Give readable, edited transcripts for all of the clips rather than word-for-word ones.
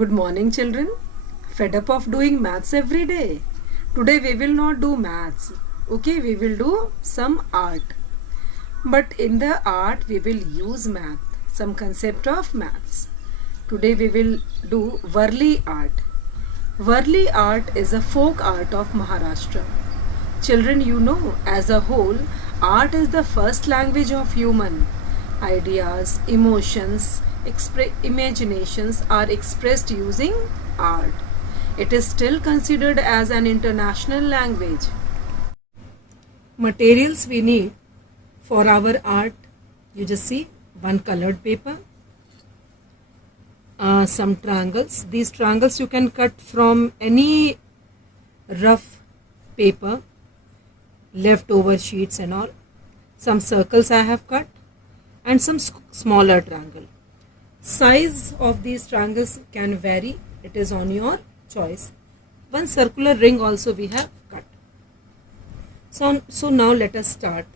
Good morning, children. Fed up of doing maths every day? Today we will not do maths. Okay, we will do some art. But in the art we will use math, some concept of maths. Today we will do Varli art. Varli art is a folk art of Maharashtra. Children, you know, as a whole, art is the first language of human. Ideas, emotions, imaginations are expressed using art. It is still considered as an international language. Materials we need for our art, you just see one colored paper, some triangles. These triangles you can cut from any rough paper, leftover sheets and all. Some circles I have cut and some smaller triangle. Size of these triangles can vary. It is on your choice. One circular ring also we have cut. So now let us start.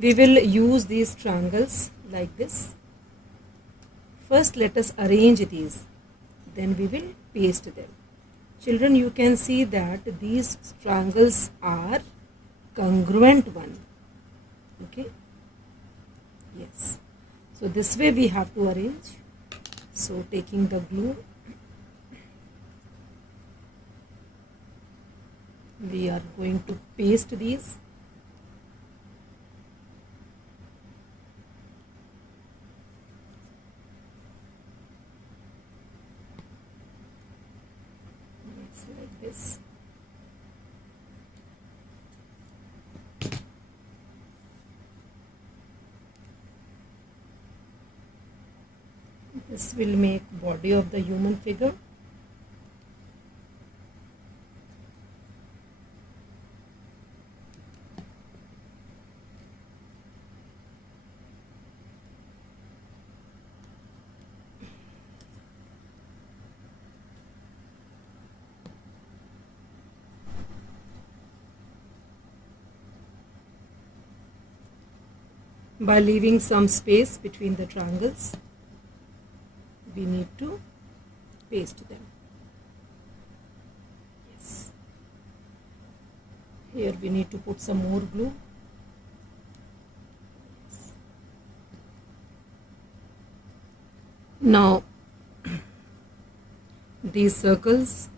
We will use these triangles like this. First let us arrange these. Then we will paste them. Children, you can see that these triangles are congruent one. Okay. Yes. So this way we have to arrange. So taking the glue, we are going to paste these. Yes, like this. This will make body of the human figure. By leaving some space between the triangles, we need to paste them. Yes. Here we need to put some more glue. Yes. Now these circles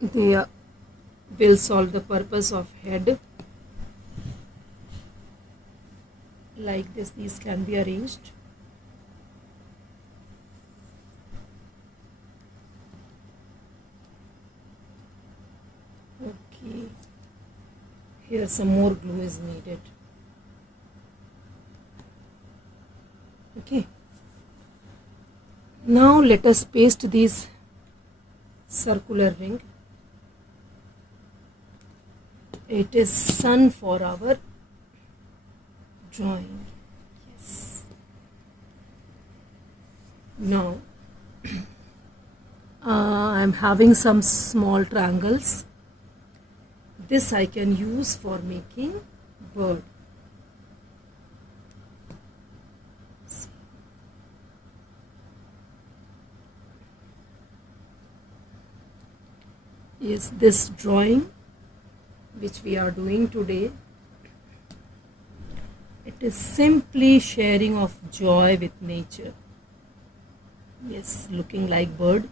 they will solve the purpose of head. Like this, these can be arranged. Okay, here some more glue is needed. Okay, now let us paste these circular ring. It is sun for our drawing. Yes. Now I am having some small triangles. This I can use for making bird. Yes, this drawing which we are doing today, it is simply sharing of joy with nature. Yes, looking like bird.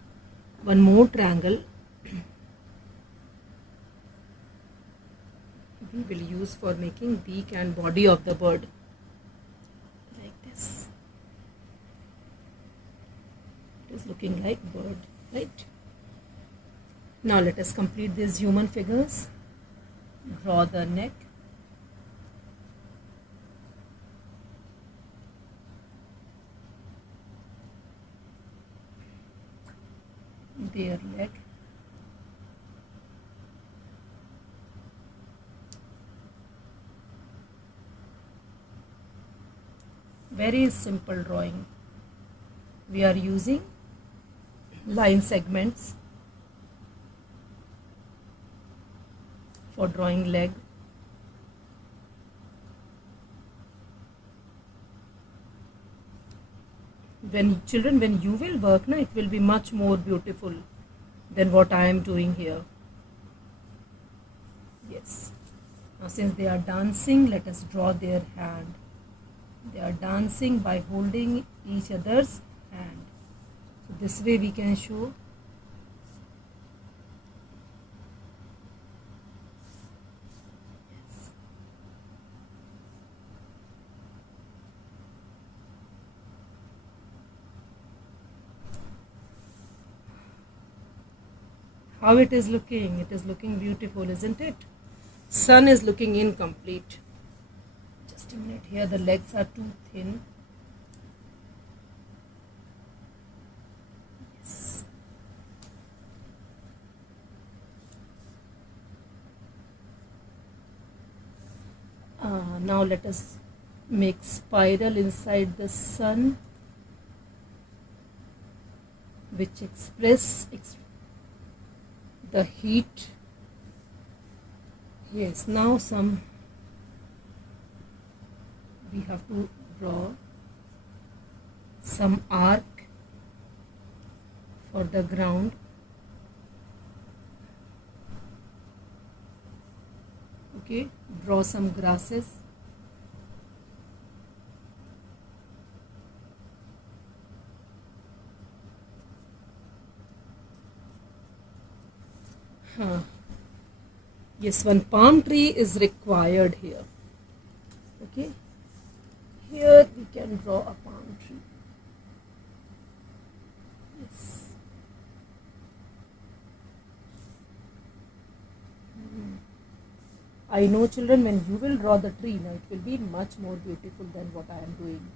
One more triangle we will use for making beak and body of the bird. Like this. It is looking like bird, right? Now let us complete these human figures. Draw the neck. Their leg. Very simple drawing. We are using line segments for drawing leg. when you will work, na, it will be much more beautiful than what I am doing here. Yes. Now since they are dancing, let us draw their hand. They are dancing by holding each other's hand. So this way we can show. How it is looking? It is looking beautiful, isn't it? Sun is looking incomplete. Just a minute, here the legs are too thin. Yes. Now let us make spiral inside the sun, which express the heat. Yes, now we have to draw some arc for the ground. Okay, draw some grasses. Yes, one palm tree is required here. Okay, here we can draw a palm tree. Yes. I know, children, when you will draw the tree, now it will be much more beautiful than what I am doing.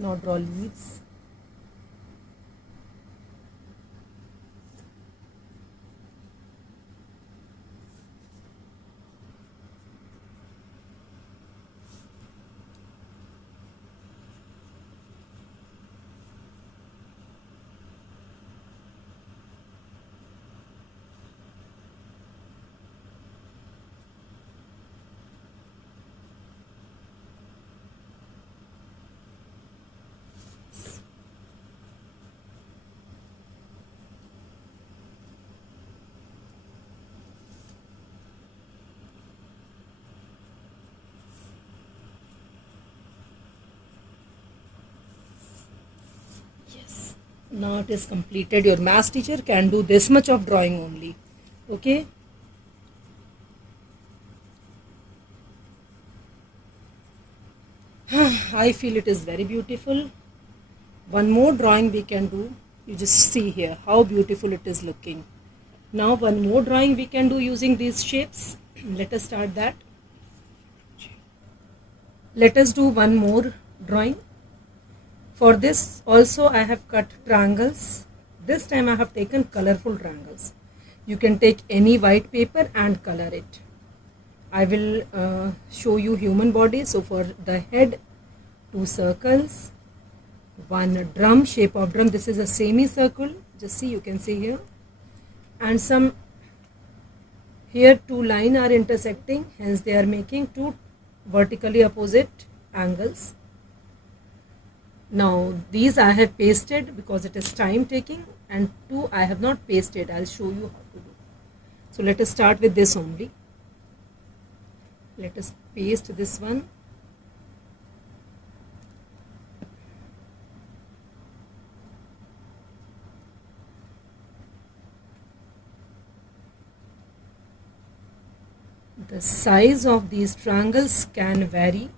Now draw leaves. Yes. Now it is completed. Your maths teacher can do this much of drawing only. Okay. I feel it is very beautiful. One more drawing we can do. You just see here how beautiful it is looking. Now one more drawing we can do using these shapes. Let us start that. Let us do one more drawing. For this also I have cut triangles. This time I have taken colorful triangles. You can take any white paper and color it. I will show you human body. So for the head, 2 circles, one drum, shape of drum. This is a semicircle. Just see, you can see here. And some here 2 lines are intersecting, hence they are making 2 vertically opposite angles. Now these I have pasted because it is time taking, and 2 I have not pasted. I'll show you how to do. So let us start with this only. Let us paste this one. The size of these triangles can vary.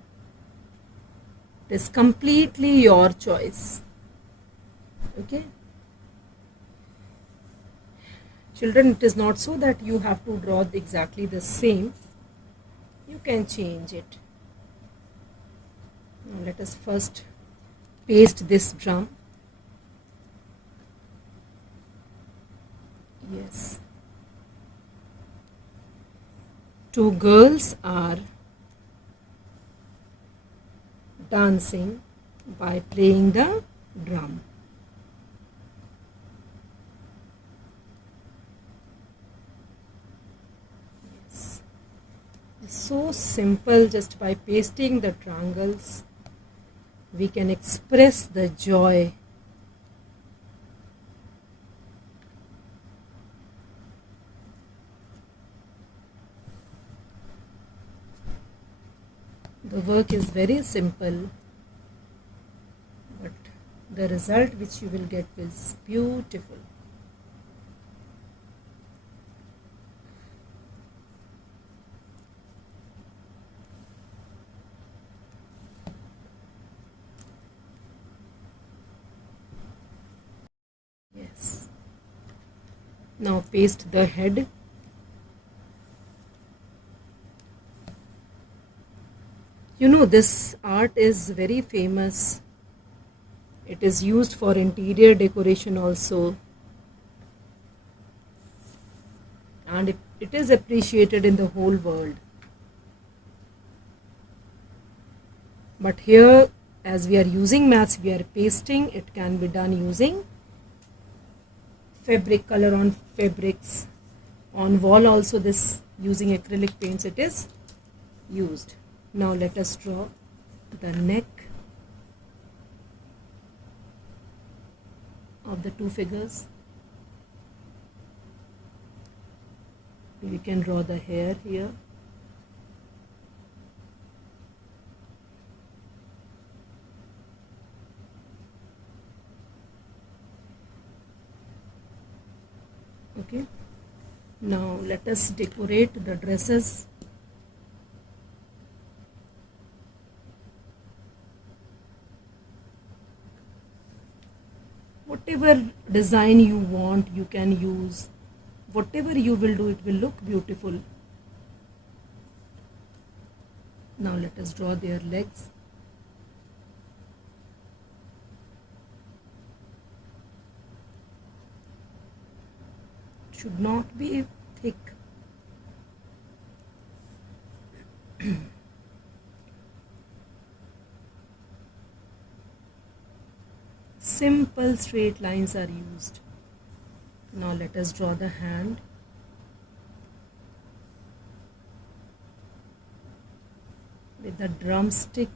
It is completely your choice. Okay. Children, it is not so that you have to draw exactly the same. You can change it. Now let us first paste this drum. Yes. 2 girls are dancing. by playing the drum. Yes. It's so simple, just by pasting the triangles we can express the joy. The work is very simple, but the result which you will get is beautiful. Yes. Now paste the head. You know, this art is very famous. It is used for interior decoration also, and it is appreciated in the whole world. But here, as we are using mats, we are pasting. It can be done using fabric, color on fabrics. On wall also, this using acrylic paints it is used. Now let us draw the neck of the two figures. We can draw the hair here. Okay. Now let us decorate the dresses. Whatever design you want, you can use. Whatever you will do, it will look beautiful. Now let us draw their legs. It should not be thick. Simple straight lines are used. Now let us draw the hand. With the drumstick.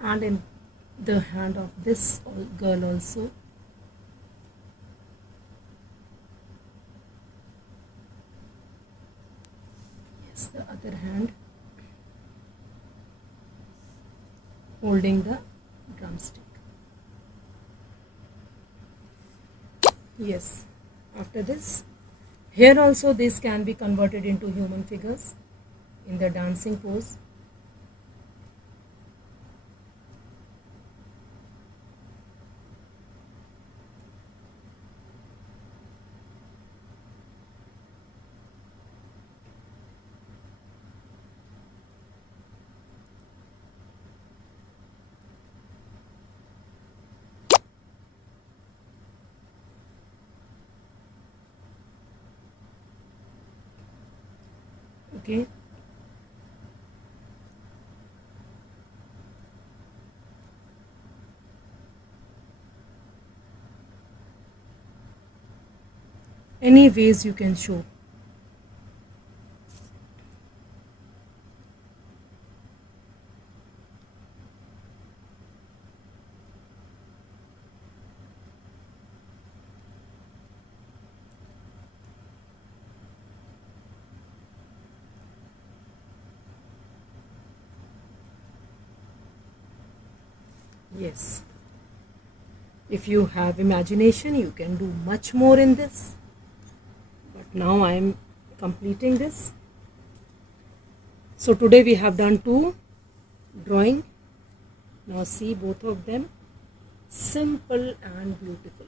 And in the hand of this girl also. Yes, the other hand holding the drumstick. Yes, after this, here also this can be converted into human figures in the dancing pose. Okay. Any ways you can show. Yes. If you have imagination, you can do much more in this. But now I am completing this. So today we have done 2 drawing. Now see both of them, simple and beautiful.